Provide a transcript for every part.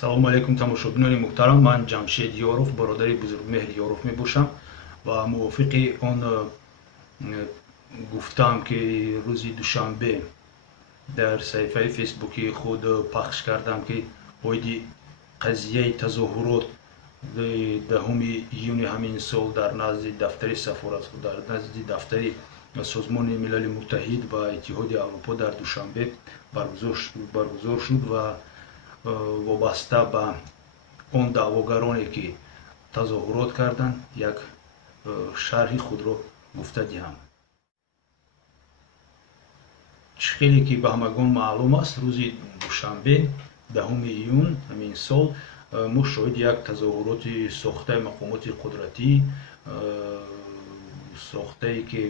салому алейкум тамошобинони муҳтарам, ман Ҷамшед Ёров бародари Бузургмеҳр Ёров мебошам ва мувофиқи он гуфтам ки рӯзи душанбе дар саҳифаи фейсбуки худ пахш кардам ки оиди қазияи тазоҳурот 10 июни ҳамин сол дар назди дафтари сафорат, дар назди дафтари созмони милали муттаҳид ва иттиҳоди аврупо дар душанбе баргузор шуд ва вобаста ба он даъвогароне ки тазоҳурот карданд як шарҳи худро гуфта диҳам. хеле ки ба ҳамагон маълум аст, рӯзи душанбе 10 июн ҳамин сол мо шоҳиди як тазоҳуроти сохтаи мақомоти қудратӣ, сохтае ки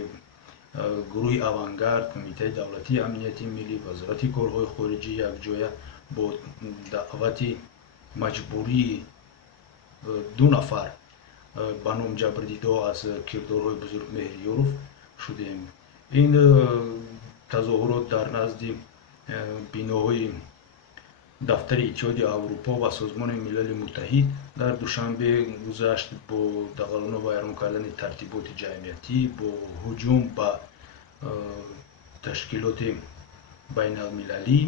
гурӯҳи авангард, Қумитаи давлатии амнияти миллӣ, вазорати корҳои хориҷӣ якҷоя бо даъвати маҷбурии 2 нафар ба ном ҷабрдидо аз кирдорҳои Бузургмеҳр Ёров шудем. Ин тазоҳурот дар назди биноҳои дафтари иттиҳоди аврупо ва созмони милали муттаҳид дар душанбе гузашт бо дағалона вайрон кардани тартиботи ҷамъиятӣ, бо ҳуҷум ба ташкилоти байналмилалӣ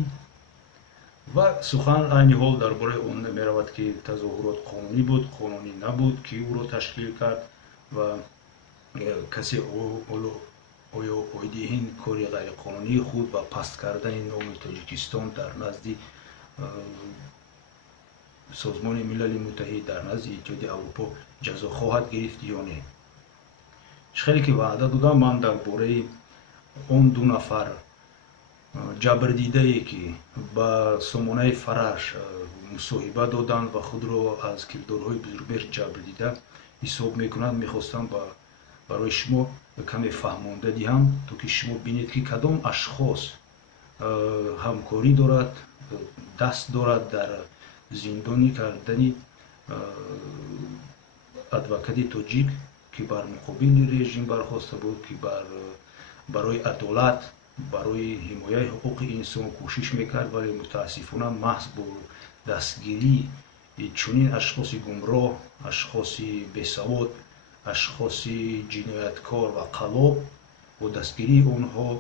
ва сухан айни ҳол дар бораи он меравад ки тазоҳурот қонунӣ буд, қонунӣ набуд, ки ӯро ташкил кард ва касе оё оиди ин кори ғайриқонунии худ ва паст кардани номи Тоҷикистон дар назди созмони милали муттаҳид, дар назди иттиҳоди аврупо ҷазо хоҳад гирифт ё не. хеле ки ваъда додам, ман дар бораи он 2 нафар ҷабрдидае ки ба сомонаи Фараш мусоҳиба доданд ва худро аз кирдорҳои Бузургмеҳр ҷабрдида ҳисоб мекунанд, мехостам барои шумо каме фаҳмонда диҳам, то ки шумо бинед ки кадом ашхос ҳамкорӣ дорад, даст дорад дар зиндонӣ кардани адвокати тоҷик ки бар муқобили режим бархоста буд, ки барои адолат, барои ҳимояи ҳуқуқи инсон кӯшиш мекард, вале мутаассифона маҳз бо дастгирии чунин ашхоси гумроҳ, ашхоси бесавод, ашхоси ҷинояткор ва қалоб, бо дастгирии онҳо,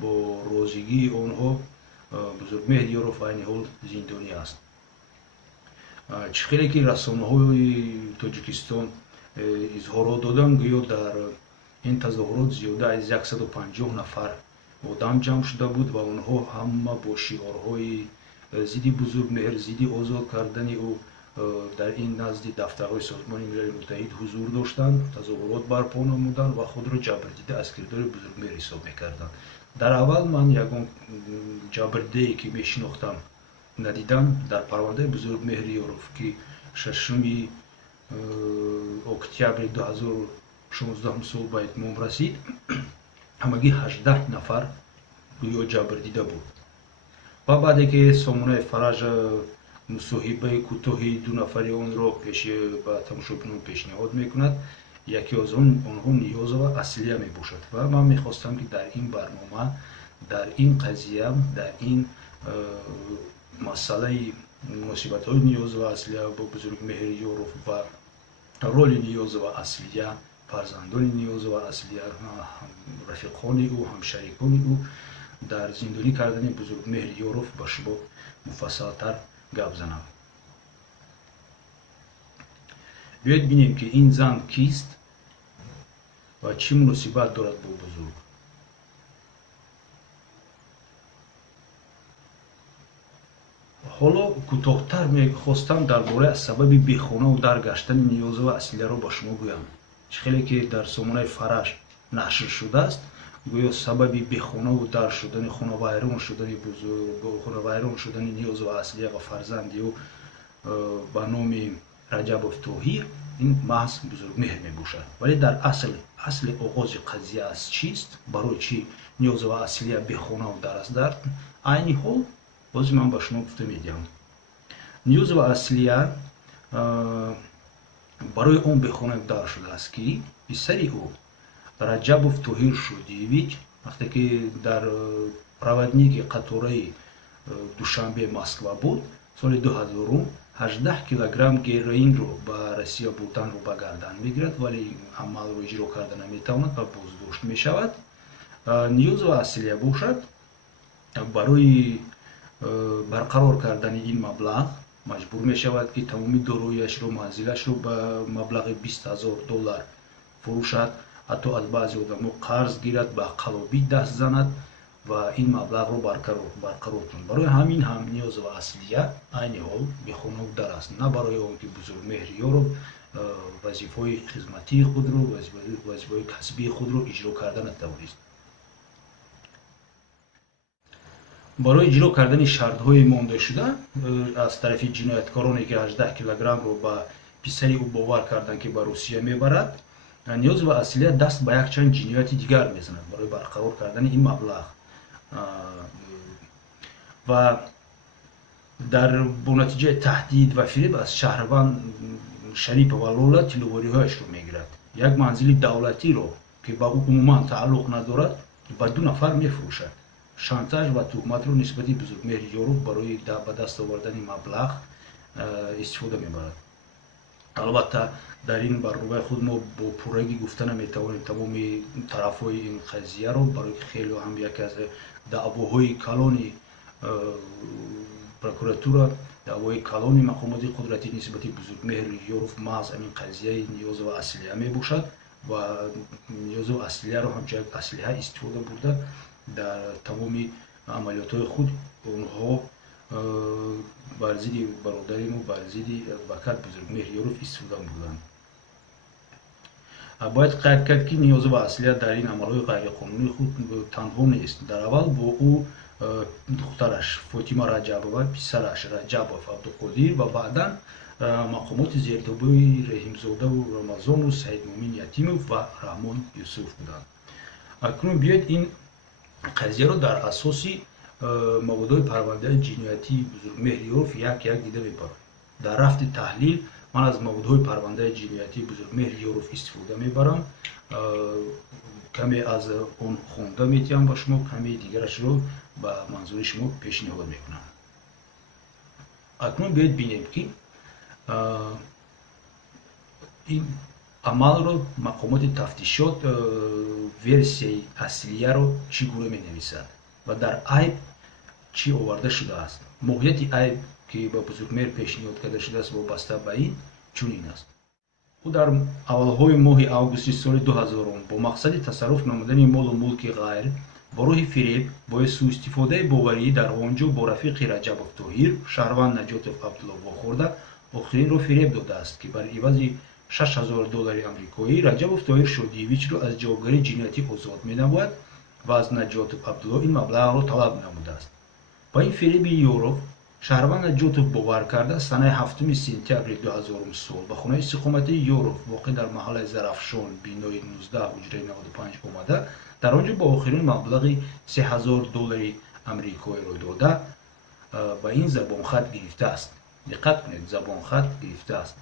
бо розигии онҳо Бузургмеҳр Ёров айни ҳол зиндонӣ аст. хеле ки расонаҳои Тоҷикистон изҳорот доданд, гӯё дар ин тазоҳурот зиёда аз 150 нафар одам ҷамъ шуда буд ва онҳо ҳама бо шиорҳои зидди Бузургмеҳр, зидди озод кардани ӯ дар ин назди дафтарҳои созмони милали муттаҳид ҳузур доштанд, тазоҳурот барпо намуданд ва худро ҷабрдида аз кирдори Бузургмеҳр ҳисоб мекарданд. дар аввал ман ягон ҷабрдидае ки мешинохтам надидам дар парвандаи Бузургмеҳр Ёров ки 6 октябри 2016 сол ба итмом расид, ҳамагӣ 18 нафар гӯё ҷабрдида буд. ва баъде ки сомонаи Фараж мусоҳибаи кӯтоҳи 2 нафари онро ба тамошобинон пешниҳод мекунад, яке аз онҳо Ниёзова Аслия мебошад ва ман мехостам ки дар ин барнома, дар ин қазия, дар ин масъалаи муносибатҳои Ниёзова Аслия бо Бузургмеҳр Ёров ва роли Ниёзова Аслия, фарзандони Ниёзова Аслия, рафиқони ӯ, ҳамшарикони ӯ дар зиндонӣ кардани Бузургмеҳр Ёров ба шумо муфассалтар гап занам. биёед бинем ки ин зан кист ва чӣ муносибат дорад бо Бузург. ҳоло кӯтоҳтар мехостам дар бораи сабаби бехонаву даргаштани Ниёзова Аслияро ба шумо гӯям. хеле ки дар сомонаи Фараш нашр шудааст, гӯё сабаби бехонаву дар шудани хонавайрон шудани Ниёзова Аслия ва фарзанди ӯ ба номи Раҷабов Тоҳир ин маҳз Бузургмеҳр мебошад. Вале дар асли оғози қазия аз чист, барои чӣ Ниёзова Аслия бехонаву дар аст дар айни ҳол бози ман ба шумо гуфта медиҳам. Ниёзова Аслия барои он бехонаву дар шудааст ки писари ӯ Раҷабов Тоҳир Шӯдиевич вақте ки дар проводники қатораи Душанбе Москва буд, соли 2000 18 килограмм героинро ба Россия бурданро ба гардан мегирад, вале амалро иҷро карда наметавонад ва боздошт мешавад. ниёз ва аслия бошад. барои барқарор кардани ин маблағ маҷбур мешавад ки тамоми дороияшро, манзилашро ба маблағи $20,000 фурӯшад. ҳатто аз баъзе одамо қарз гирад, ба қаллобӣ даст занад ва ин маблағро барқарор кунад. барои ҳамин ҳам ниёз ва аслия айни ҳол бехонавдар аст, на барои он ки Бузургмеҳр Ёров вазифаҳои хизматии худро, вазифаҳои касбии худро иҷро карда натавонист. барои иҷро кардани шартҳои мондашуда аз тарафи ҷинояткороне ки 18 килограммро ба писари ӯ бовар карданд ки ба Русия мебарад, ниёз ва аслия даст ба якчанд ҷинояти дигар мезанад барои барқарор кардани ин маблағ. ва бо натиҷаи таҳдид ва фиреб аз Шаҳраванд Шарипа ва Лола тиловориҳояшро мегирад. як манзили давлатиро ки ба ӯ умуман тааллуқ надорад ба 2 нафар мефурӯшад. шантаж ва тӯҳматро нисбати Бузургмеҳр Ёров барои ба даст овардани маблағ истифода мебарад. албатта дар ин барномаи худ мо бо пуррагӣ гуфта наметавонем тамоми тарафҳои ин қазияро, барои ки хеле ҳам яке аз даъвоҳои калони прокуратура, даъвои калони мақомоти қудратӣ нисбати Бузургмеҳр Ёров маҳз ҳамин қазияи ниёз ва аслия мебошад ва ниёз ва аслияро ҳамчун як аслиҳа истифода бурда дар тамоми амалиётҳои худ онҳо бар зидди бародари мо, бар зидди адвокат Бузургмеҳр Ёров истифода бурданд. бояд қайд кард ки ниёз ва аслия дар ин амалҳои ғайриқонунии худ танҳо нест. дар аввал бо ӯ духтараш Фотима Раҷабова, писараш Раҷабов Абдуқодир ва баъдан мақомоти зертобаи Раҳимзодаву Рамазону, Саидмуъмин Ятимов ва Раҳмон Юсуф буданд. акнун биёед ин қазияро дар асоси маводҳои парвандаи ҷиноятии Бузургмеҳр Ёров як дида мебарем. дар рафти таҳлил ман аз маводҳои парвандаи ҷиноятии Бузургмеҳр Ёров истифода мебарам. каме аз он хонда метиҳам ба шумо, каме дигарашро ба манзури шумо пешниҳод мекунам. акнун биёед бинем ки ин амалро мақомоти тафтишот версияи аслияро чӣ гуна менависад ва дар айб чӣ оварда шудааст. моҳияти айб ки ба Бузургмеҳр пешниҳод карда шудааст вобаста ба ин чунин аст. ӯ дар аввалҳои моҳи августи соли 2000 бо мақсади тасарруф намудани молу мулки ғайр бо роҳи фиреб бояд сӯистифодаи боварӣ дар он ҷо бо рафиқи Раҷабов Тоҳир, Шаҳрванд Наҷотов Абдулло вохӯрда охиринро фиреб додааст ки бар ивази $6,000 амрикоӣ Раҷабов Тоҳир Шодиевичро аз ҷавобгарии ҷиноятӣ озод менамояд ва аз Наҷотов Абдулло ин маблағро талаб намудааст. ба ин фиреби Ёров Шаҳрванд Наҷотов бовар карда санаи 7 сентябри 2000 сол ба хонаи истиқоматии Ёров воқеъ дар маҳаллаи Зарафшон бинои 19 ҳуҷраи 95 омада дар он ҷо ба охирин маблағи $3000 амрикоиро дода ба ин забонхат гирифтааст. диққат кунед, забонхат гирифтааст.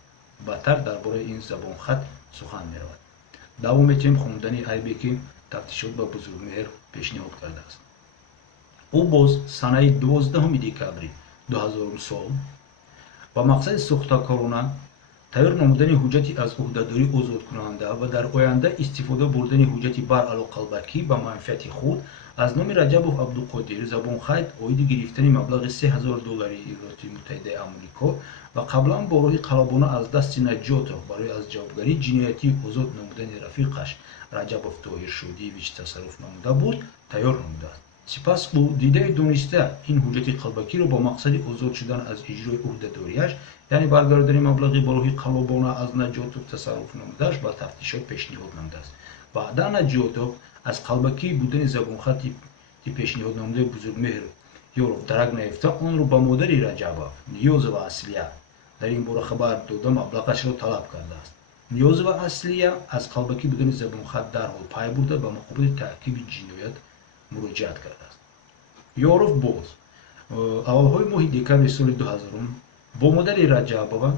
баъдтар дар бораи ин забонхат сухан меравад. давом метиҳем хондани айбе ки тафтишот ба Бузургмеҳр пешниҳод кардааст. ӯ боз санаи 12 декабри 2000 сол ба мақсади сохтакорона тайёр намудани ҳуҷҷати аз ӯҳдадорӣ озодкунанда ва дар оянда истифода бурдани ҳуҷҷати баръалоқалбакӣ ба манфиати худ аз номи Раҷабов Абдуқодир забонхат оиди гирифтани маблағи $3000 Иёлоти Муттаҳидаи Амрико ва қаблан бо роҳи қалабона аз дасти Наҷотов барои аз ҷавобгарии ҷиноятӣ озод намудани рафиқаш Раҷабов Тоҳир Шодиевич тасарруф намуда буд тайёр намудааст. сипас ӯ дидаи дониста ин ҳуҷҷати қалбакиро бо мақсади озод шудан аз иҷрои ӯҳдадориаш, яъне баргардони маблағи ба роҳи қалобона аз Наҷотов тасарруф намудааш ба тафтишот пешниҳод намудааст. баъдан Наҷотов аз қалбакӣ будани забонхати пешниҳод намудаи Бузургмеҳр Ёров дарак наёфта онро ба модари Раҷабов Ниёз ва Аслия дар ин бора хабар дода маблағашро талаб кардааст. Ниёз ва Аслия аз қалбакӣ будани забонхат дарҳол пай бурда ба мақомоти таъқиби ҷиноят муроҷиат кардааст. Ёров боз аввалҳои моҳи декабри соли 2000 бо модари Раҷабова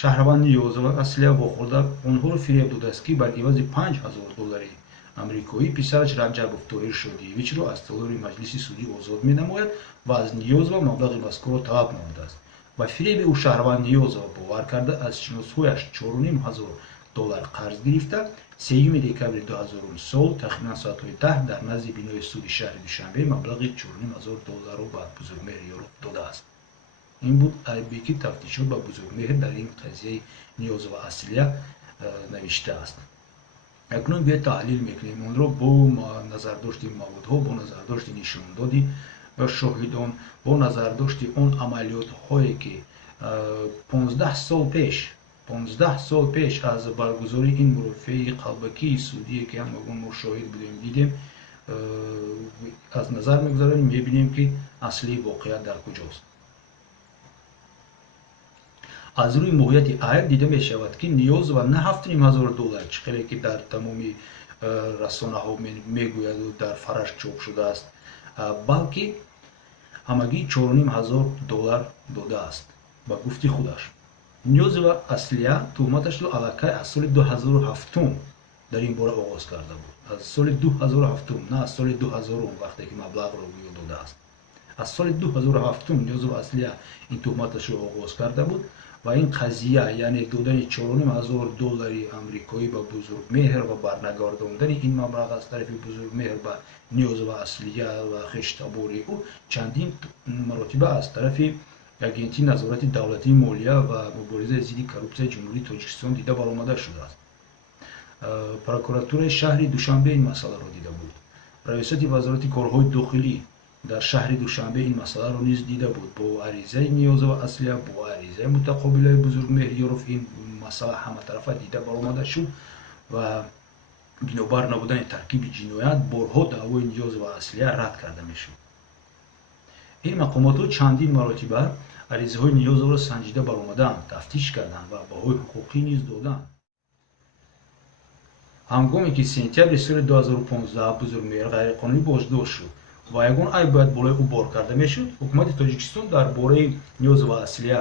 Шаҳрванд Ниёз ва Аслия вохӯрда онҳоро фиреб додааст ки бар ивази $5000 амрикоӣ писараш Раҷабов Тоҳир Шодиевичро аз толори маҷлиси судӣ озод менамояд ва аз Ниёзова маблағи мазкурро талаб намудааст. ва фиребе ӯ шаҳрванд Ниёзова бовар карда аз шиносҳояш $4500 қарз гирифта 3 декабри 2000 сол тахминан соатҳои 10 дар назди бинои суди шаҳри Душанбе маблағи $4500 ба Бузургмеҳр Ёров додааст. ин буд айбеки тафтишот ба Бузургмеҳр дар ин қазияи Ниёзова Аслия навиштааст. акнун биёед таҳлил мекунем онро бо назардошти маводҳо, бо назардошти нишондоди шоҳидон, бо назардошти он амалиётҳое ки 15 сол пеш аз баргузории ин мурофиаи қалбакии судие ки ҳамагон мо шоҳид будем дидем, аз назар мегузаронем, мебинем ки аслии воқеият дар куҷост. аз рӯи моҳияти айб дида мешавад ки Ниёзова на $7500 чӣ хеле ки дар тамоми расонаҳо мегӯяду дар фараш чоп шудааст, балки ҳамагӣ $4500 додааст ба гуфти худаш. Ниёзова Аслия тӯҳматашро аллакай аз соли 2007 дар ин бора оғоз карда буд. аз соли 2007, на аз соли 2000 вақте ки маблағро гӯё додааст. аз соли 2007 Ниёзова Аслия ин тӯҳматашро оғоз карда буд ва ин қазия, яъне додани $4500 амрикоӣ ба Бузургмеҳр ва барнагардондани ин маблағ аз тарафи Бузургмеҳр ба Ниёзова Аслия ва хештабори ӯ чандин маротиба аз тарафи агентии назорати давлатии молия ва муборизаи зидди коррупсияи ҷумҳурии Тоҷикистон дида баромада шудааст. Прокуратураи шаҳри Душанбе ин масъаларо дида буд. Раисати вазорати корҳои дохилӣ дар шаҳри Душанбе ин масъаларо низ дида буд. Бо аризаи Ниёзова Аслия, бо аризаи мутақобилаи Бузургмеҳр Ёров ин масъала ҳаматарафа дида баромада шуд ва бинобар набудани таркиби ҷиноят борҳо даъвои Ниёзова Аслия рад карда мешуд. ин мақомотҳо чандин маротиба аризаҳои Ниёзовро санҷида баромаданд, тафтиш карданд ва баҳои ҳуқуқӣ низ доданд. ҳангоме ки сентябри соли 2015 Бузургмеҳр ғайриқонунӣ бождошт шуд ва ягон айб бояд болои ӯ бор карда мешуд, ҳукумати Тоҷикистон дар бораи Ниёзова Аслия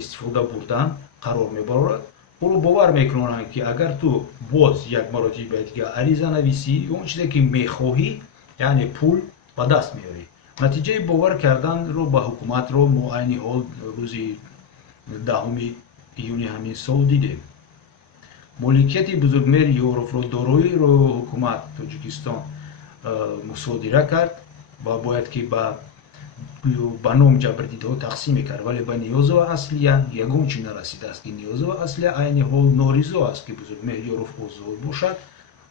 истифода бурдан қарор мебарорад. ӯро бовар мекунонанд ки агар ту боз як маротибаи дига ариза нависӣ, он чизе ки мехоҳӣ, яъне пул ба даст меорӣ. натиҷаи бовар карданро ба ҳукуматро мо айни ҳол рӯзи 10 июни ҳамин сол дидем. моликияти Бузургмеҳр Ёровро дороиро ҳукумат Тоҷикистон мусодира кард ва бояд ки ба ном ҷабрдидаҳо тақсим мекард, вале ба Ниёзова Аслия ягон чӣ нарасидааст ки Ниёзова Аслия айни ҳол норизо аст ки Бузургмеҳр Ёров озод бошад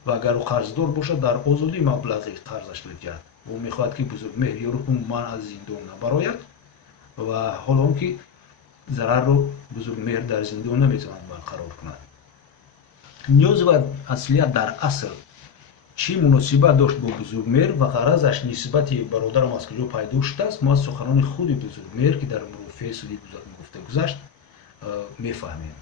ва агар ӯ қарздор бошад дар озодӣ маблағи қарзашро диҳад. ӯ мехоҳад ки Бузургмеҳр Ёров умуман аз зиндон набарояд ва ҳоло он ки зарарро Бузургмеҳр дар зиндон наметавонад барқарор кунад. Ниёзова Аслия дар асл чӣ муносибат дошт бо Бузургмеҳр ва ғаразаш нисбати бародарам аз куҷо пайдо шудааст, мо аз суханони худи Бузургмеҳр ки дар мурофиаи суди гуфта гузашт мефаҳмем.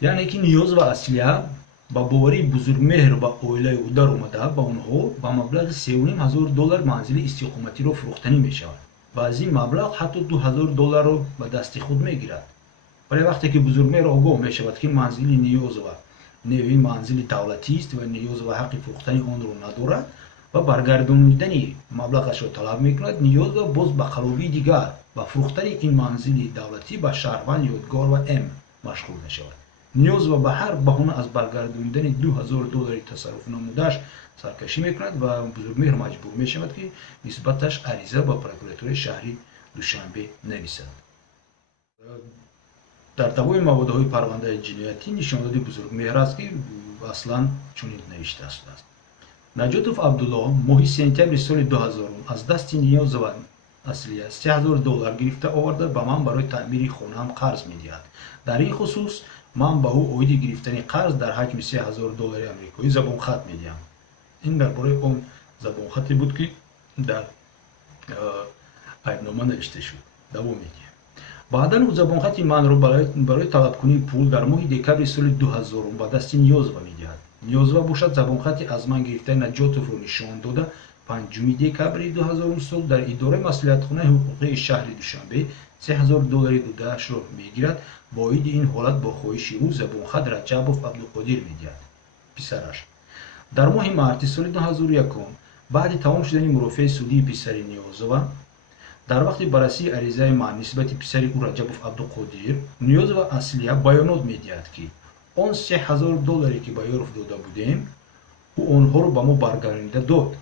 яъне ки Ниёзова Аслия ба боварии Бузургмеҳр ва оилаи ӯ даромада, ба онҳо ба маблағи $3500 манзили истиқоматиро фурӯхтанӣ мешавад ва аз ин маблағ ҳатто $2000-ро ба дасти худ мегирад. вале вақте ки Бузургмеҳр огоҳ мешавад ки манзили Ниёзова ин манзили давлатист ва Ниёзова ҳаққи фурӯхтани онро надорад ва баргардонидани маблағашро талаб мекунад, Ниёзова боз ба қалоби дигар ба фурӯхтани ин манзили давлатӣ ба Шаҳрванд Ёдгор ва М машғул мешавад. Ниёзова ба ҳар баҳона аз баргардонидани $2000 тасарруф намудааш саркашӣ мекунад ва Бузургмеҳр маҷбур мешавад ки нисбаташ ариза ба прокуратураи шаҳри Душанбе нависад. дар тамоми маводҳои парвандаи ҷиноятӣ нишондоди Бузургмеҳр аст ки аслан чунин навишта шудааст. Наҷотов Абдулло моҳи сентябри соли 2000 аз дасти Ниёзова اصلی 3000 دلار گرفته آورده به من برای تعمیر خونه‌ام قرض میدهد. در این خصوص من به او عاید گرفتن قرض در حجم 3000 دلار آمریکایی زبان خط میدهم. این درباره اون زبان خطی بود که در ایبنامه نوشته شد. دوام میدیم. بعدا او زبان خطی من رو برای طلب کنی پول در ماه دکبر سال 2000 به دست نیازوا میدهد. نیازوا باشد زبان خطی از من گرفته نجاتوف رو نشان داده 5 دکبر 2000 سال در اداره مسئولیت خانه حقوقی شهر دوشنبه 3000 دلار داده‌اش رو میگیرد. با این حالت با خواهش او زبان خط رجبوف عبدالقادر میدهد پسرش. در ماه مارس سال 2001 بعد تمام شدن مرافعه سودی پسر نیازوا در وقت بررسی عریضه من نسبت پسر او رجبوف عبدالقادر نیازوا اصلیه بیانات میدهد که آن 3000 دلاری که به یارف داده بودیم او آنها رو به ما برگردانیده داد.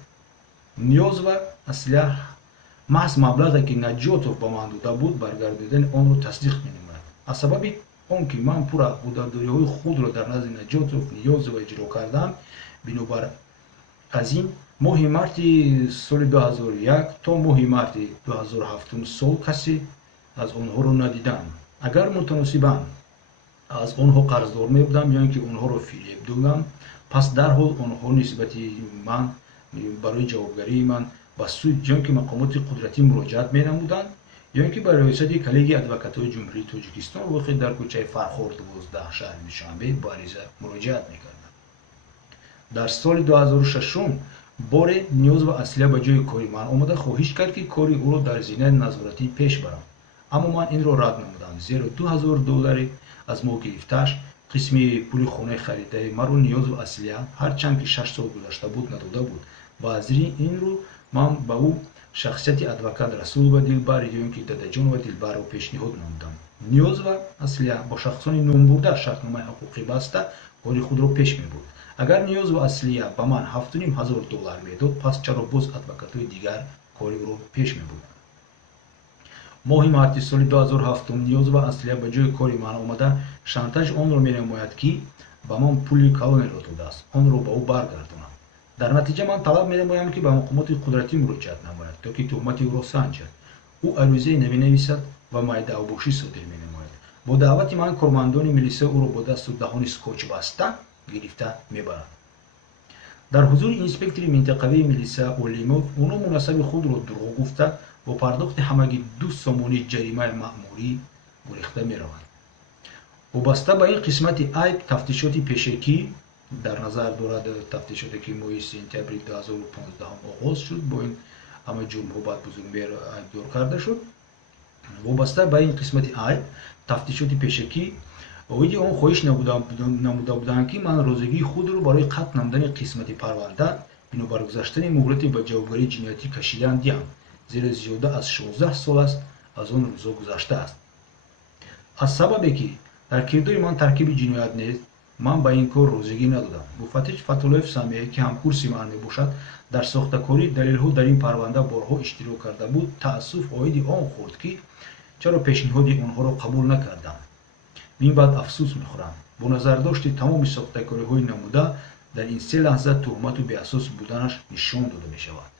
نیازوا اصلیه محض مبلغی که نجاتوف به من داده بود برگرداندن آن رو تصدیق می‌نماید. از سبب آنکه من پور عهده‌داری‌های خود را در نزد نجاتوف نیازوا اجرا کردم، بنابر از این ماه مارس سال 2001 تا ماه مارس 2007 سال کسی از آنها را ندیدم. اگر متناسباً از آنها قرضدار می‌بودم یا اینکه آنها را فریب دادم، پس در حال آنها نسبت من برای جوابگری من به سوی یا اینکه مقامات قدرتی مراجعت می‌نمودند یا اینکه به رئیست کلیگ ادوکات‌های جمهوری تاجیکستان واقع در کوچه فرخورد 12 شهر دوشنبه با عریضه مراجعت می‌کردند. در سال 2006 بار نیازوا اصلیه به جای کاری من آمده خواهش کرد که کاری او را در زمینه نظارتی پیش برم، اما من این را رد نمودم، زیرا 2000 دلار از ما گرفته‌اش قسمی پول خانه خریده مرا نیازوا اصلیه هرچند که 6 سال گذشته بود نداده بود و از این رو من به او شخصیت ادوکات رسول و دلبر یا اینکه ددجان و دلبر را پیشنهاد نمودم. نیازوا اصلیه با شخصان نام برده شرطنامه حقوقی بسته کاری خود را پیش می‌برد. اگر نیازوا اصلیه به من 7500 دلار میداد، پس چرا باز ادوکات‌های دیگر کاری را پیش می‌بردند؟ ماه مارس سال 2007 نیازوا اصلیه به جای کاری من آمده شانتاژ آن را می‌نماید که به من پول کلانی را داده است، آن را به او برگردانم. در نتیجه من طلب می‌نمایم که به مقامات قدرتی مراجعت نماید تا که تهمت او را سنجد. او عریضه نمی‌نویسد و مایده‌باشی صادر می‌نماید. با دعوت من کارمندان میلیسا او را با دست و دهان اسکوچ بسته گرفته می‌برند. در حضور اینسپکتور منطقوی میلیسا اولیموف اونا مناسب خود را دروغ گفته و پرداخت همگی 2 سومونی جریمه مأموری گریخته می‌روند. وابسته به این قسمت عیب تفتیشات پیشکی در نظر دارد تفتیشاتی که ماه سپتامبر 2015 آغاز شد با این همه جرم‌ها بعد بزرگمهر ایبدار کرده شد. وابسته به این قسمت عیب تفتیشات پیشکی اویدی آن خواهش نموده بودند که من روزگی خود را برای قطع نمودن قسمت پرونده بنابر گذشتن مهلت به جوابگری جنایتی کشیدن دیم، زیرا زیاده از 16 سال است از آن روزها گذشته است. از سببی که در کردار من ترکیب جنایت نیست، من به این کار روزگی ندادم. مفتش فتولایف سمیه که همکورسی من میباشد در ساختکاری دلیل‌ها در این پرونده بارها اشتراک کرده بود، تأسف اویدی آن خورد که چرا پیشنهاد آنها را قبول نکردم. من بعد افسوس می‌خورم. با نظرداشت تمام ساختکاری‌های نموده در این 3 لحظه تهمت و بی‌اساس بودنش نشان داده می‌شود.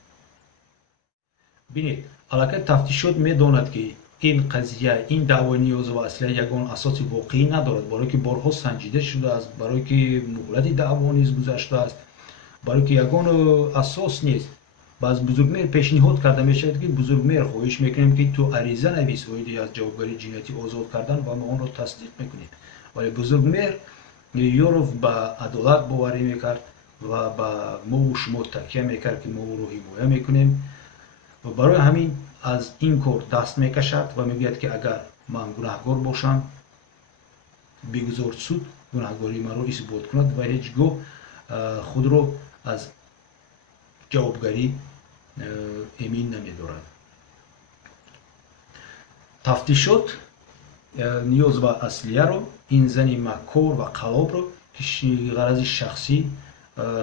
ببینید، علاقه تفتیشات می‌داند که این قضیه، این دعوای نیازوا اصلیه یگان اساس واقعی ندارد، برای که بارها سنجیده شده است، برای که مهلت دعوا نیز گذشته است، برای که یگان اساس نیست. باز بزرگمهر پیشنهاد کرده می‌شود که بزرگمهر خواهش می‌کنیم که تو عریضه نویس اویدی از جوابگری جنایتی آزاد کردن و ما آن را تصدیق می‌کنیم. ولی بزرگمهر یارو به عدالت باوری می‌کرد و به ما و شما تکیه می‌کرد که ما او را حمایت می‌کنیم و برای همین از این کار دست می‌کشد و می‌گوید که اگر من گناهکار باشم بگذار سود گناهکاری مرا اثبات کند و هیچگاه خود را از جوابگری امین نمی‌دارد. تفتیشات نیازوا اصلیه رو، این زن مکار و قلاب رو که غرض شخصی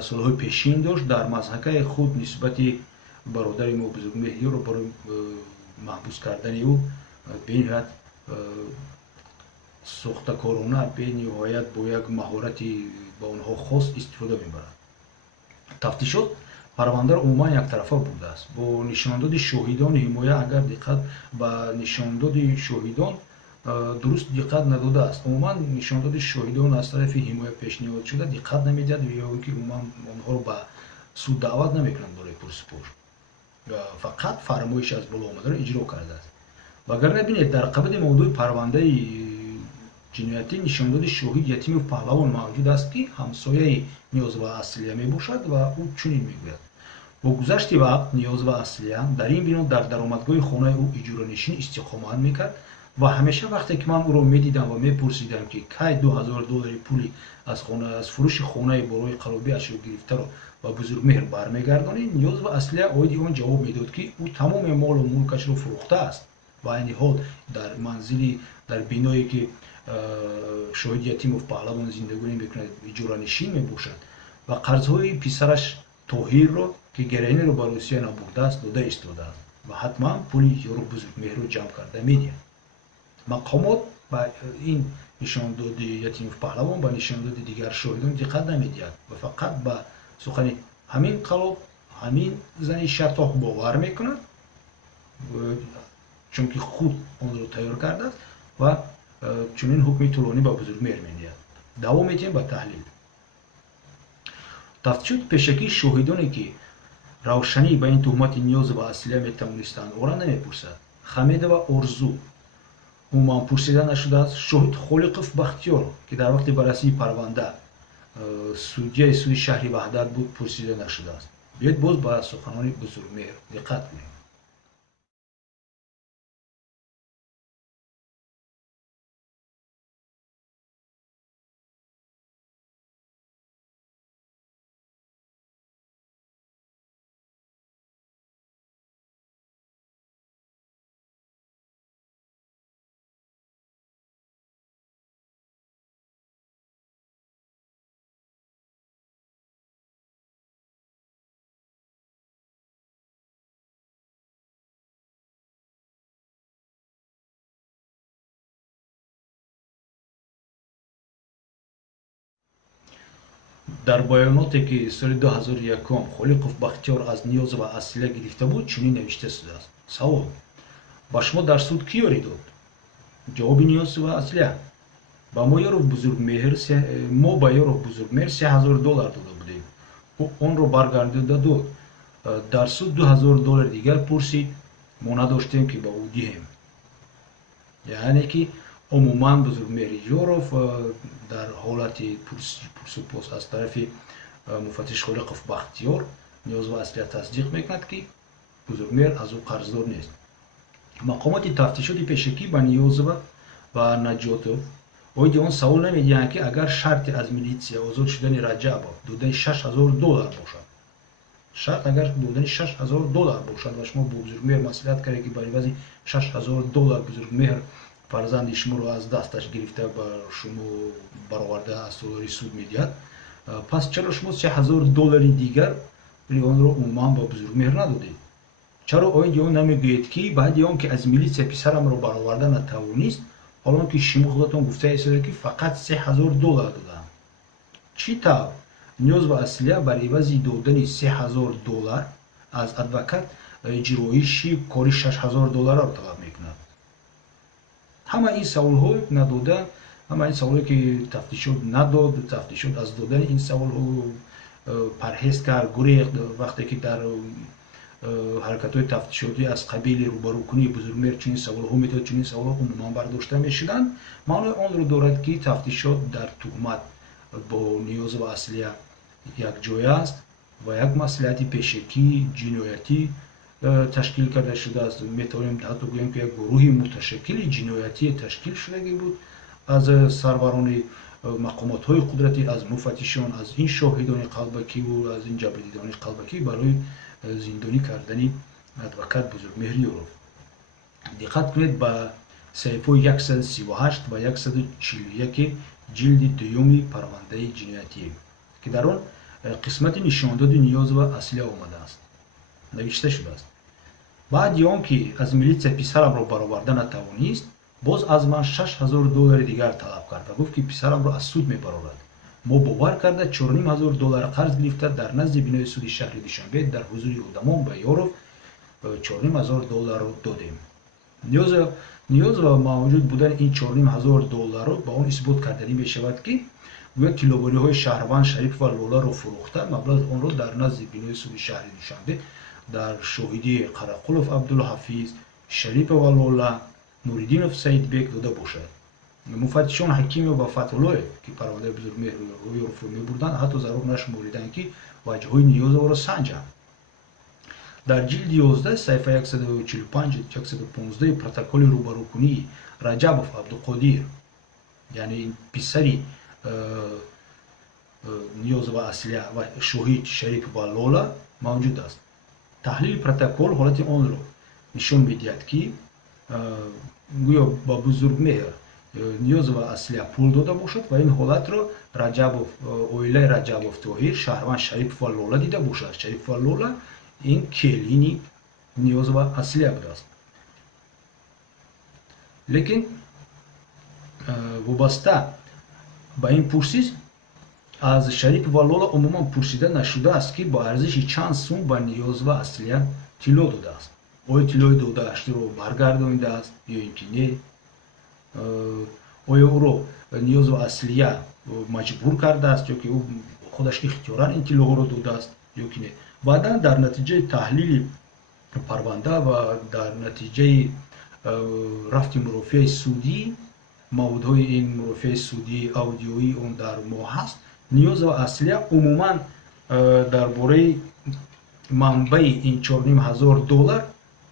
سالهای پیشین داشت در مضحکه خود نسبت برادر ما بزرگمهر رو برای محبوس کردن او به این حد ساختکارانه به نهایت با یک مهارتی با آنها خاص استفاده می‌برد. تفتیشات парвандаро умуман яктарафа бурдааст. Бо нишондоди шоҳидони ҳимоя агар диққат ба нишондоди шоҳидон дуруст диққат надодааст. Умуман нишондоди шоҳидон аз тарафи ҳимоя пешниҳодшуда диққат намедиҳад ё ки умуман онҳоро ба суд даъват намекунанд барои пурсипур. Фақат фармоиши аз боло омадаро иҷро кардааст. Вагарна бинед дар қабади мавдӯи парвандаи ҷиноятӣ нишондоди шоҳид Ятимов Паҳлавон мавҷуд аст, ки ҳамсояи Ниёзова Аслия мебошад ва ӯ чунин мегӯяд: бо гузашти вақт Ниёзова Аслия дар ин бино дар даромадгоҳи хонаи ӯ иҷоранишин истиқомат мекард ва ҳамеша вақте ки ман ӯро медидам ва мепурсидам ки кай $2000 пули аз фурӯши хонаи болои қалобиашро гирифтаро ба Бузургмеҳр бармегардонӣ, Ниёзова Аслия оиди он ҷавоб медод, ки ӯ тамоми молу мулкашро фурӯхтааст ва айни ҳол дар манзили дар биное ки шоҳид Ятимов Паҳлавон зиндагонӣ мекунад иҷоранишин мебошад ва қарзҳои писараш Тоҳирро, ки героинро ба Русия набурдааст, дода истодааст ва ҳатман пули ёру Бузургмеҳрро ҷамъ карда медиҳад. Мақомот ба ин нишондоди Ятимов Паҳлавон ба нишондоди дигар шоҳидон диққат намедиҳад ва фақат ба сухани ҳамин қалоб, ҳамин зани шатоҳ бовар мекунад, чунки худ онро тайёр кардааст ва чунин ҳукми тӯлонӣ ба Бузургмеҳр медиҳад. Давом метиҳем ба таҳлил. Тафтишоти пешакии шоҳидоне ки равшанӣ ба ин тӯҳмати Ниёзова Аслия метавонистанд ора намепурсад. Хамедова Орзу умуман пурсида нашудааст. Шоҳид Холиқов Бахтиёр, ки дар вақти баррасии парванда судяи суди шаҳри Ваҳдат буд, пурсида нашудааст. Биёед боз ба суханони Бузургмеҳр диққат кунем. дар баёноте ки соли 2001 Холиқов Бахтиёр аз Ниёзова Аслия гирифта буд, чунин навишта шудааст. Савол: ба шумо дар суд кӣ ёрӣ дод? ҷавоби Ниёзова Аслия: мо ба ёров Бузургмеҳр $3000 дода будем. ӯ онро баргардода дод. Дар суд $2000 дигар пурсид, мо надоштем ки ба ӯ диҳем. яъне ки умуман Бузургмеҳри Ёров дар ҳолати пурсупос аз тарафи муфаттиш Холиқов Бахтиёр Ниёзова Аслия тасдиқ мекунад, ки Бузургмеҳр аз ӯ қарздор нест. Мақомоти тафтишоти пешакӣ ба Ниёзова ва Наҷотов оиди он савол намедиҳанд, ки агар шарти аз милитсия озод шудани Раҷабов додани $6000 бошад, шарт агар додани $6000 бошад ва шумо бо Бузургмеҳр маслиҳат кардед, ки бар ивази $6000 Бузургмеҳр фарзанди шуморо аз дасташ гирифта ба шумо бароварда аз солари суд медиҳад, пас чаро шумо $3000 дигар онро умуман ба Бузургмеҳр надодед? Чаро оиди он намегӯед, ки баъди он ки аз милитсия писарамро бароварда натавонист, ҳолон ки шумо худатон гуфта истодед, ки фақат $3000 додам? Чӣ тавр Ниёзова Аслия бар ивази додани $3000 аз адвокат иҷроиши кори $6000-ро талаб мекунад? ҳама ин саволҳо надода, ҳама ин саволҳое ки тафтишот надод, тафтишот аз додани ин саволҳо парҳез кард, гурехт, вақте ки дар ҳаракатҳои тафтишотӣ аз қабили рӯбарӯкунии Бузургмеҳр чунин саволҳо медод, чунин саволҳо умуман бардошта мешуданд, маънои онро дорад, ки тафтишот дар тӯҳмат бо Ниёзова Аслия якҷоя аст ва як маслиҳати пешакӣ ҷиноятӣ ташкил карда шудааст. Метавонем ҳатто гӯем, ки як гурӯҳи муташаккили ҷиноятӣ ташкил шудагӣ буд аз сарварони мақомотҳои қудратӣ, аз муфаттишон, аз ин шоҳидони қалбакиву аз ин ҷабрдидони қалбакӣ барои зиндонӣ кардани адвокат Бузургмеҳри Ёров. диққат кунед ба саҳифаҳои 138 ва 141 ҷилди дуюми парвандаи ҷиноятӣ, ки дар он қисмати нишондоди Ниёзова Аслия омадааст. навишта шудааст: баъди он ки аз милитсия писарамро бароварда натавонист, боз аз ман $6000 дигар талаб кард ва гуфт, ки писарамро аз суд мебарорад. мо бовар карда $4,500 қарз гирифта дар назди бинои суди шаҳри Душанбе дар ҳузури одамон ба Ёров $4,500 додем. ниёз ва мавҷуд будани ин $4,500 ба он исбот карданӣ мешавад, ки гӯё тиллобориҳои Шаҳрванд, Шарипов ва Лоларо фурӯхта маблағи онро дар назди бинои суди шаҳри Душанбе дар шоҳидии Қарақулов Абдулҳафиз, Шарипова Лола, Нуриддинов Саидбек дода бошад. муфаттишон Ҳакимов ва Фатҳуллоев, ки парвандаи Бузургмеҳрро мебурданд, ҳатто зарур нашумориданд, ки ваҷҳои Ниёзовро санҷанд. дар ҷилди 11 саҳифа 145-115 протоколи рӯбарӯкунии Раҷабов Абдуқодир, яъне писари Ниёзова Аслия ва шоҳид Шарипова Лола мавҷуд аст. таҳлили протокол ҳолати онро нишон медиҳад, ки гӯё ба Бузургмеҳр Ниёзова Аслия пул дода бошад ва ин ҳолатро оилаи Раҷабов Тоҳир, Шаҳрванд Шарипов ва Лола дида бошад. Шарипов ва Лола ин келини Ниёзова Аслия будааст. лекин вобаста ба ин пурсиш аз Шарипов ва Лола умуман пурсида нашудааст, ки бо арзиши чанд сум ба Ниёзова Аслия тилло додааст. оё тиллои додаашро баргардонидааст ё ин ки не? оё ӯро Ниёзова Аслия маҷбур кардааст ё ки ӯ худаш ихтиёран ин тиллоҳоро додааст ё ки не? баъдан дар натиҷаи таҳлили парванда ва дар натиҷаи рафти мурофиаи судӣ, маводҳои ин мурофиаи судии аудиои он дар мо ҳаст, Ниёзова Аслия умуман дар бораи манбаи ин $4,500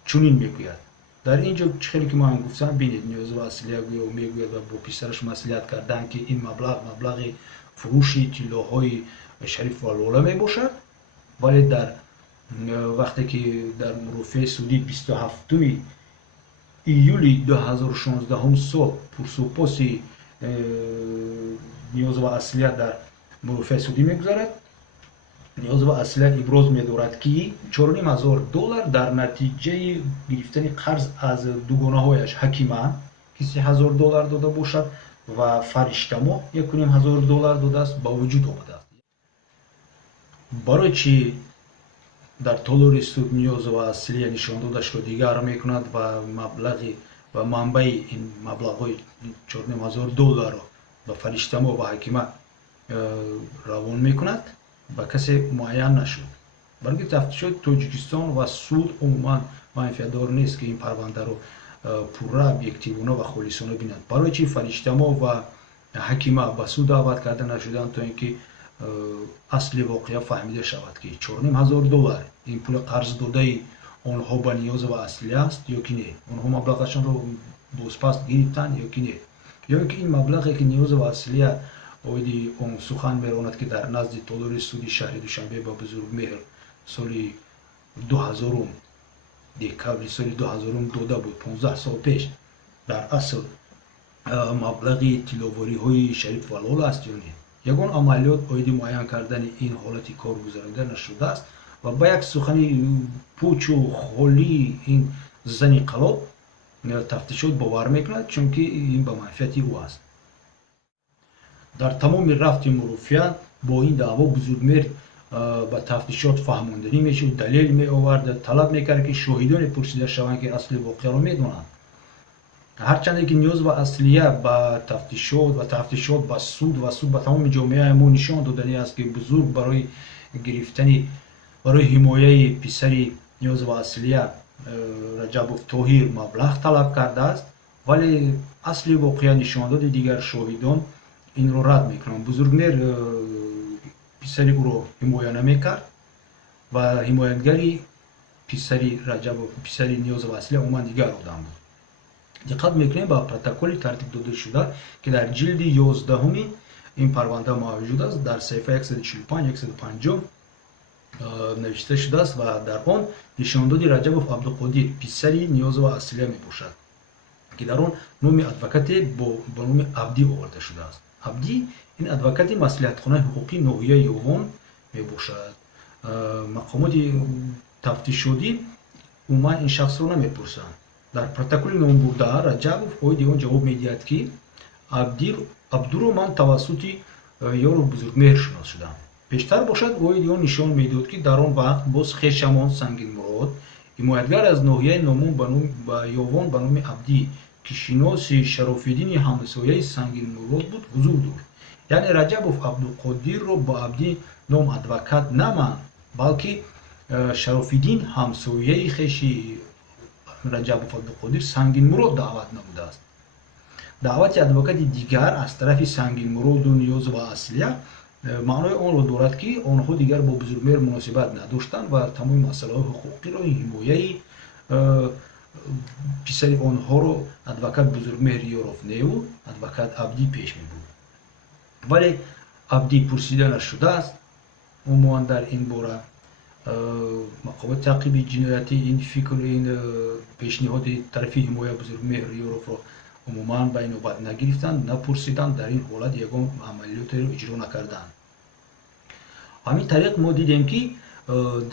чунин мегӯяд. дар ин ҷо хеле ки ман гуфтам, бинед, Ниёзова Аслия гӯё мегӯяд ва бо писараш маслиҳат карданд, ки ин маблағи фурӯши тиллоҳои Шарипов ва Лола мебошад, вале дар вақте ки дар мурофиаи судӣ 27 июли 2016 сол пурсупоси Ниёзова Аслия дар мурофиаи судӣ мегузарад, Ниёзова Аслия иброз медорад, ки $4,500 дар натиҷаи гирифтани қарз аз дугонаҳояш Ҳакима, ки $3,000 дода бошад, ва Фариштамоҳ $1,500 додааст, ба вуҷуд омадааст. барои чӣ дар толори суд Ниёзова Аслия нишондодашро дигар мекунад ва маблағи ва манбаи ин маблағҳои $4,500 ба Фариштамоҳ ва Ҳакима равон мекунад, ба касе муайян нашуд. барои тафтишоти Тоҷикистон ва суд умуман манфиатдор нест, ки ин парвандаро пурра объективона ва холисона бинанд. барои чӣ Фариштамоҳ ва Ҳакима ба суд даъват карда нашуданд, то ин ки асли воқеа фаҳмида шавад, ки $4,500 ин пули қарздодаи онҳо ба Ниёзова Аслия аст ё ки не? онҳо маблағашонро бозпас гирифтанд ё ки не? ё ин ки ин маблағе ки Ниёзова Аслия оиди он сухан меронад, ки дар назди толори суди шаҳри Душанбе ба Бузургмеҳр соли 2000 декабри соли 2000 дода буд, 15 сол пеш, дар асл маблағи тилловориҳои Шарипов ва Лола аст ё не? ягон амалиёт оиди муайян кардани ин ҳолати кор гузаронида нашудааст ва ба як сухани пӯчу холии ин зани қалоб тафтишот бовар мекунад, чунки ин ба манфиати ӯ аст. дар тамоми рафти мурофиа бо ин даъво Бузургмеҳр ба тафтишот фаҳмонданӣ мешуд, далел меовард, талаб мекард, ки шоҳидоне пурсида шаванд, ки асли воқеаро медонанд. ҳарчанде ки Ниёзова Аслия ба тафтишот ба суд ва суд ба тамоми ҷомеаи мо нишон доданӣ аст, ки Бузург барои ҳимояи писари Ниёзова Аслия Раҷабов Тоҳир маблағ талаб кардааст, вале асли воқеа нишондоди дигар шоҳидон инро рад мекунанд. Бузургмеҳр писари ӯро ҳимоя намекард ва ҳимоятгари писари Ниёзова Аслия умуман дигар одам буд. диққат мекунем ба протоколи тартибдодашуда, ки дар ҷилди 11 ин парванда мавҷуд аст, дар саҳифа 145-150 навишта шудааст ва дар он нишондоди Раҷабов Абдуқодир писари Ниёзова Аслия мебошад, ки дар он номи адвокате бо номи Абдӣ оварда шудааст. Абдӣ ин адвокати маслиҳатхонаи ҳуқуқии ноҳияи Ёвон мебошад. мақомоти тафтишодӣ умуман ин шахсро намепурсанд. дар протоколи номбурда Раҷабов оиди он ҷавоб медиҳад, ки Абдуро ман тавассути ёро бузургмеҳр шинос шудам. Бештар бошад оид он нишон медод, ки дар он вақт боз хешамон Сангинмурод, ҳимоятгар аз ноҳияи номун ба ёвон ба номи Абдӣ, ки шиноси Шарофиддини ҳамсояи Сангинмурод буд, ҳузур дошт. яъне Раҷабов Абдуқодирро ба Абдӣ ном адвокат наманд, балки Шарофиддин ҳамсояи хеши Раҷабов Абдуқодир Сангинмурод даъват намудааст. даъвати адвокати дигар аз тарафи Сангинмуроду Ниёзова Аслия маънои онро дорад, ки онҳо дигар бо бузургмеҳр муносибат надоштанд ва тамоми масъалаҳои ҳуқуқиро, ҳимояи писари онҳоро адвокат бузургмеҳр Ёровнеу, адвокат Абдӣ пеш мебурд. вале Абдӣ пурсиданаш шудааст умуман дар ин бора мақомати таъқиби ҷиноятӣ ин фикр, ин пешниҳоди тарафи ҳимоя бузургмеҳр Ёровро умуман ба инобат нагирифтанд, напурсиданд, дар ин ҳолат ягон амалиётеро иҷро накарданд. ҳамин тариқ мо дидем, ки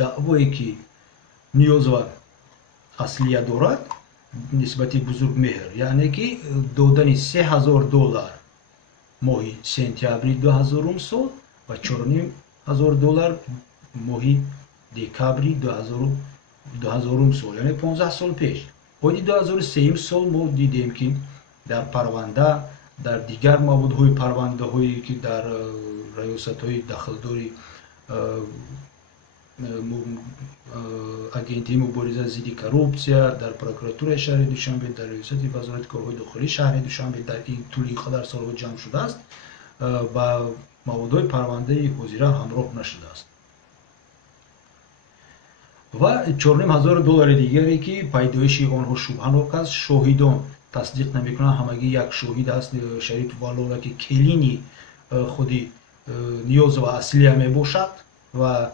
даъвое ки Ниёзова Аслия дорад нисбати бузургмеҳр, яъне ки додани $3000 моҳи сентябри 2000 сол ва $4500 моҳи декабри 2000 сол, яъне 15 сол пеш. оиди 2003 сол мо дидем, ки дар парванда, дар дигар маводҳои парвандаҳое, ки дар раёсатҳои дахлдори агентии мубориза зидди коррупсия, дар прокуратураи шаҳри Душанбе, дар раёсати вазорати корҳои дохилии шаҳри Душанбе дар ин тӯли қадар солҳо ҷамъ шудааст, ба маводҳои парвандаи ҳозира ҳамроҳ нашудааст. ва $4500 дигаре, ки пайдоиши онҳо шубҳанок аст, шоҳидон тасдиқ намекунанд. ҳамагӣ як шоҳид аст, Шариф Валола, ки келини худи Ниёзова Аслия мебошад ва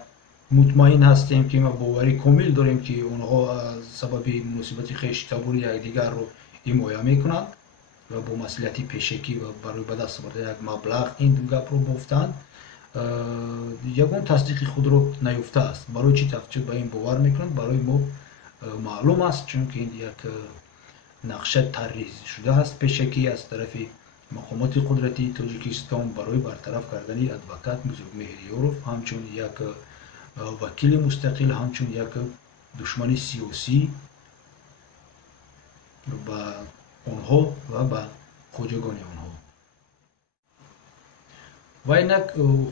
мутмаин ҳастем, ки ма боварӣ комил дорем, ки онҳо сабаби муносибати хештабури якдигарро ҳимоя мекунанд ва бо маслиҳати пешакӣ ва барои ба даст овардан як маблағ ин гапро бофтанд. ягон тасдиқи худро наёфтааст. барои чӣ тафтишот ба ин бовар мекунанд? барои мо маълум аст, чунки ин як нақша тарҳи шуда аст пешакӣ аз тарафи мақомоти қудратии Тоҷикистон барои бартараф кардани адвокат бузургмеҳр Ёров, ҳамчун як вакили мустақил, ҳамчун як душмани сиёсӣ ба онҳо ва ба хоҷагони онҳо. ва инак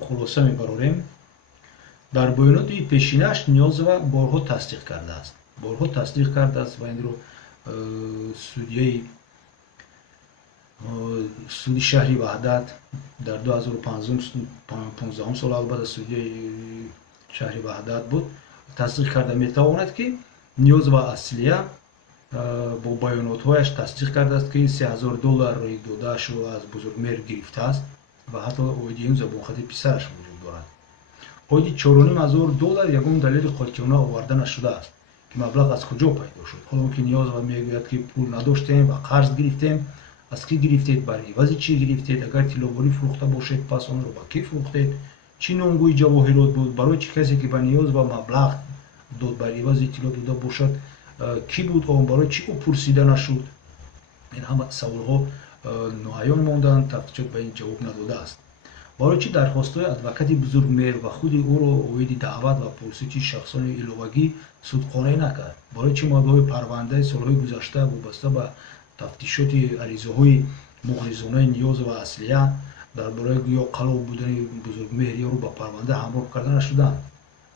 хулоса мебарорем, дар боёноти пешинааш Ниёзова борҳо тасдиқ кардааст. ва инро судяи суди шаҳри Ваҳдат дар 2015 сол, албатта судяи шаҳри Ваҳдат буд, тасдиқ карда метавонад, ки Ниёзова Аслия бо баёнотҳояш тасдиқ кардааст, ки $3000 додаашро аз бузургмеҳр гирифтааст ва ҳатто оиди ин забонхати писараш вуҷуд дорад. оиди $4500 ягон далели қотиёна оварда нашудааст, ки маблағ аз куҷо пайдо шуд. ҳоло ки Ниёзова мегӯяд, ки пул надоштем ва қарз гирифтем. аз кӣ гирифтед? бар ивази чӣ гирифтед? агар тиллоборӣ фурӯхта бошед, пас онро ба кӣ фурӯхтед? чӣ номгӯи ҷавоҳирот буд? барои чӣ касе, ки ба Ниёзова маблағ дод бар ивази тилло дода бошад, кӣ буд он? барои чӣ ӯ пурсида нашуд? ин ҳама саволҳо ноаён монданд, тафтишот ба ин ҷавоб надодааст. барои чӣ дархостҳои адвокати бузургмеҳр ва худи ӯро оиди даъват ва пурсиши шахсони иловагӣ суд қонеъ накард? барои чӣ маводҳои парвандаи солҳои гузашта вобаста ба тафтишоти аризаҳои муғризонаи Ниёзова Аслия дар бораи гӯё қалов будани бузургмеҳр Ёров ба парванда ҳамроҳ карда нашуданд?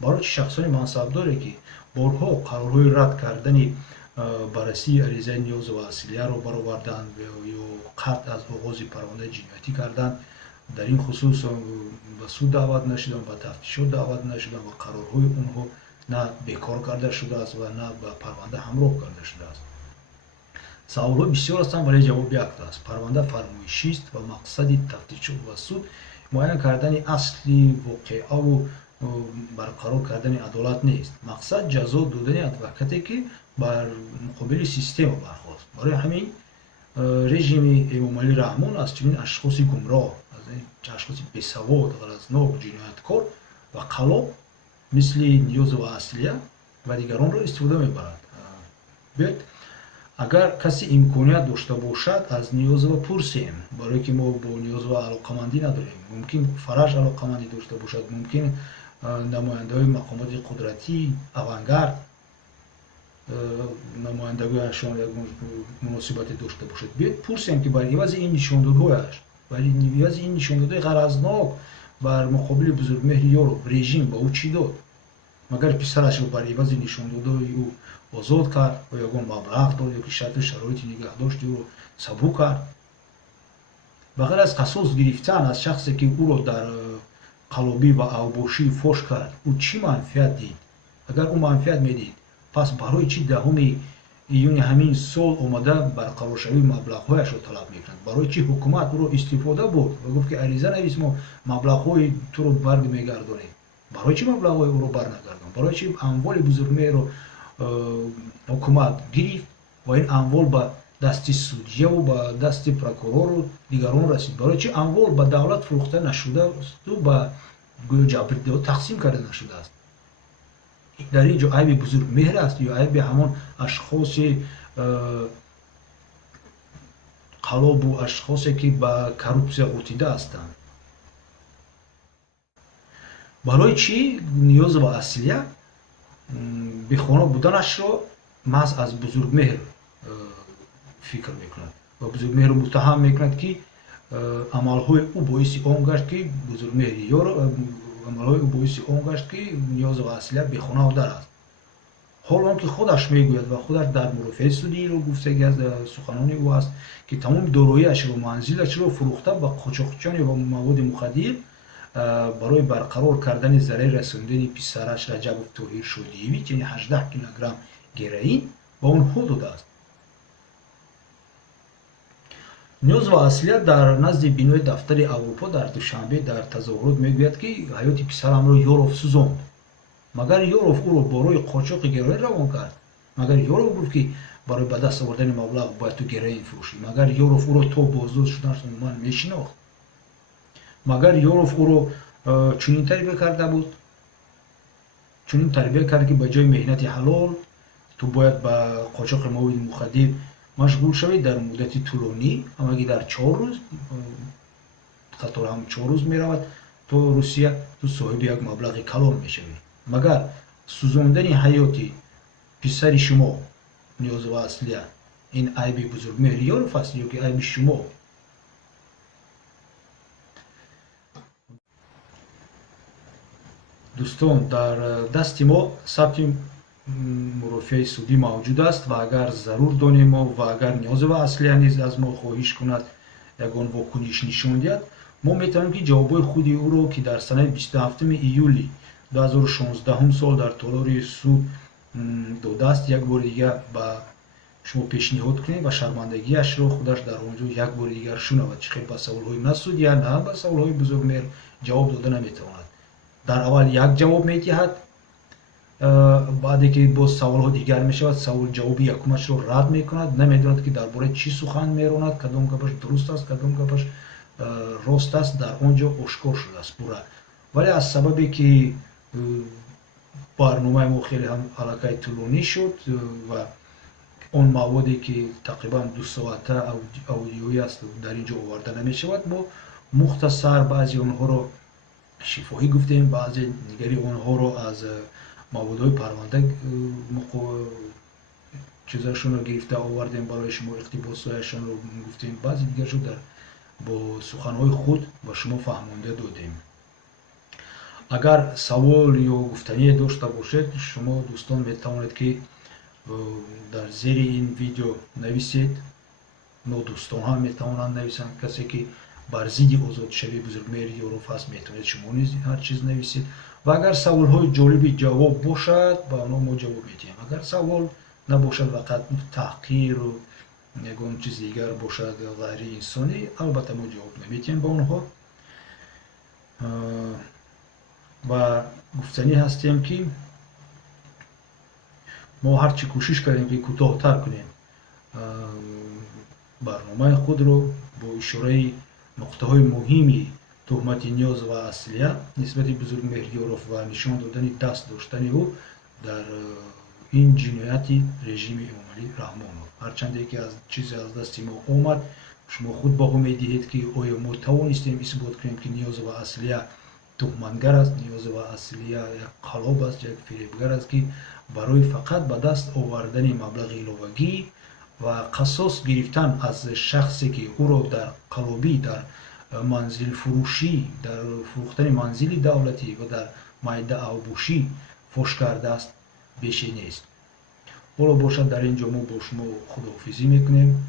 барои чӣ шахсони мансабдоре, ки борҳо қарорҳои рад кардани баррасии аризаи Ниёзова Аслияро бароварданд ё қатъ аз оғози парвандаи ҷиноятӣ карданд, дар ин хусус ба суд даъват нашуданд, ба тафтишот даъват нашуданд ва қарорҳои онҳо на бекор карда шудааст ва на ба парванда ҳамроҳ карда шудааст? саволҳо бисёр ҳастанд, вале ҷавоб якта аст. парванда фармоишист ва мақсади тафтишот ва суд муайян кардани асли воқеаву барқарор кардани адолат нест. мақсад ҷазо додани адвокате, ки бар муқобили система бархост. барои ҳамин режими Эмомалӣ Раҳмон аз чунин ашхоси гумроҳ, аз ашхоси бесавод, ғаразнок, ҷинояткор ва қалоб мисли Ниёзова Аслия ва дигаронро истифода мебарад. биёед агар касе имконият дошта бошад аз Ниёзова пурсем, барое ки мо бо Ниёзова алоқамандӣ надорем. Мумкин Фараж алоқамандӣ дошта бошад, мумкин намояндаҳои мақомоти қудратӣ, авангард намояндагиашон ягон муносибате дошта бошад. Биёед пурсем ки бар ивази ин нишондодҳояш, бар ивази ин нишондодҳои ғаразнок бар муқобили бузургмеҳри Ёров режим ба ӯ чӣ дод? Магар писарашро бар ивази нишондодҳои ӯ озод кард, ё ягон маблағ дод, ёки шарту шароити нигаҳдошти ӯро сабук кард. Ба ғайр аз қасос гирифтан аз шахсе ки ӯро дар қаллобӣ ва авбошӣ фош кард, ӯ чӣ манфиат дид? Агар ӯ манфиат медид, пас барои чӣ 10 июни ҳамин сол омада барқароршавии маблағҳояшро талаб мекунад? Барои чӣ ҳукумат ӯро истифода бурд ва гуфт ки ариза навис, мо маблағҳои туро бармегардонем? Барои чӣ маблағҳои ӯро барнагардон? Барои чӣ амволи бузургмеҳро ҳукумат гирифт ва ин амвол ба дасти судяву ба дасти прокурору дигарон расид? Барои чӣ амвол ба давлат фурӯхта нашудасту ба гӯё ҷабрдиҳо тақсим карда нашудааст? дар ин ҷо айби бузургмеҳр аст ё айби ҳамон ашхоси қалобу ашхосе ки ба коррупсия ғутида ҳастанд? барои чӣ Ниёзова Аслия бехона буданашро маҳз аз бузургмеҳр фикр мекунад ва бузургмеҳрро муттаҳам мекунад ки амалҳои ӯ боиси он гашт ки бузургмеҳри Ёров амалҳои ӯ боиси он гашт ки Ниёзова Аслия бехонаву дар аст. ҳолон ки худаш мегӯяд ва худаш дар мурофиаи судиро гуфтаги аз суханони ӯ аст ки тамоми дороиашро манзилашро фурӯхта ба қочоқчиёни ва маводи мухаддир барои барқарор кардани зарар расондани писараш Раҷабов Тоҳир Шодиевич, яъне 18 килограмм героин ба онҳо додааст. Ниёзова Аслия дар назди бинои дафтари Аврупо дар душанбе дар тазоҳурот мегӯяд ки ҳаёти писарамро Ёров сӯзонд. Магар Ёров ӯро борои қочоқи героин равон кард? Магар Ёров гуфт ки барои ба даст овардани маблағ бояд ту героин фурӯшӣ? Магар Ёров ӯро то боздоз шуданаш умуман мешинохт? Магар Ёров ӯро чунин тарбия карда буд? Чунин тарбия кард ки ба ҷои меҳнати ҳалол ту бояд ба қочоқи маводи мухаддир машғул шавӣ дар муддати тӯлонӣ, ҳамаги дар 4 рӯз қатор ҳам 4 рӯз меравад то Русия, ту соҳиби як маблағи калон мешавӣ. Магар сӯзондани ҳаёти писари шумо Ниёзова Аслия ин айби бузургмеҳри Ёров аст ё ки айби шумо? дӯстон, дар дасти мо сабти мурофиаи судӣ мавҷуд аст ва агар зарур донем мо ва агар Ниёзова Аслия низ аз мо хоҳиш кунад ягон вокуниш нишон диҳад, мо метавонем ки ҷавобҳои худи ӯро ки дар санаи 27 июли 2016 сол дар толори суд додааст як бори дигар ба шумо пешниҳод кунем ва шармандагиашро худаш дар он ҷо як бори дигар шунавад. Чӣ хел ба саволҳои на судя, на ба саволҳои бузургмеҳр ҷавоб дода наметавонад. Дар аввал як ҷавоб медиҳад, баъде ки боз саволҳо дигар мешавад, ҷавоби якумашро рад мекунад, намедонад ки дар бораи чӣ сухан меронад, кадом гапаш дуруст аст, кадом гапаш рост аст, дар он ҷо ошкор шудааст пурра. Вале аз сабабе ки барномаи мо хеле ҳам аллакай тӯлонӣ шуд ва он маводе ки тақрибан 2 соата аудиои аст дар ин ҷо оварда намешавад, мо мухтасар баъзи онҳоро шифоҳӣ гуфтем, баъзе дигари онҳоро аз маводҳои парванда чизашонро гирифта овардем, барои шумо иқтибосҳояшонро гуфтем, баъзи дигаршо бо суханҳои худ ба шумо фаҳмонда додем. агар савол ё гуфтание дошта бошед, шумо дӯстон метавонед ки дар зери ин видео нависед. Нодӯстон ҳам метавонанд нависанд. Касе ки бар зидди озодшавии бузургмеҳри Ёров аст, метавонед шумо низ ҳар чиз нависед. ва агар саволҳои ҷолиби ҷавоб бошад, ба онҳо мо ҷавоб медиҳем. Агар савол набошад, фақат таҳқиру ягон чиз дигар бошад ғайриинсонӣ, албатта мо ҷавоб намедиҳем ба онҳо. ва гуфтанӣ ҳастем ки мо ҳарчи кӯшиш кардем ки кӯтоҳтар кунем барномаи худро бо ишораи нуқтаҳои муҳими тӯҳмати Ниёзова Аслия нисбати бузургмеҳри Ёров ва нишон додани даст доштани ӯ дар این جنایتی رژیم امامی رحمانov. هرچند که از چیزی از دست ما اومد، شما خود باقی میدهید که آیا ما توانستیم اثبات کنیم که نیاز به اصلیه تهمتگر است، نیاز به اصلیه یک قلاب است، یک فریبگر است که برای فقط به دست آوردن مبلغ علاوگی و قصاص گرفتن از شخصی که او را در قلابی، در منزل فروشی، در فروختن منزل دولتی و در میده اوبوشی فوش کرده است بیشی نیست. حالا باشد در اینجا ما با شما خداحافظی میکنیم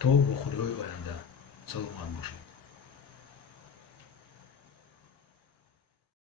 تا با خدای آینده. سلامت باشید.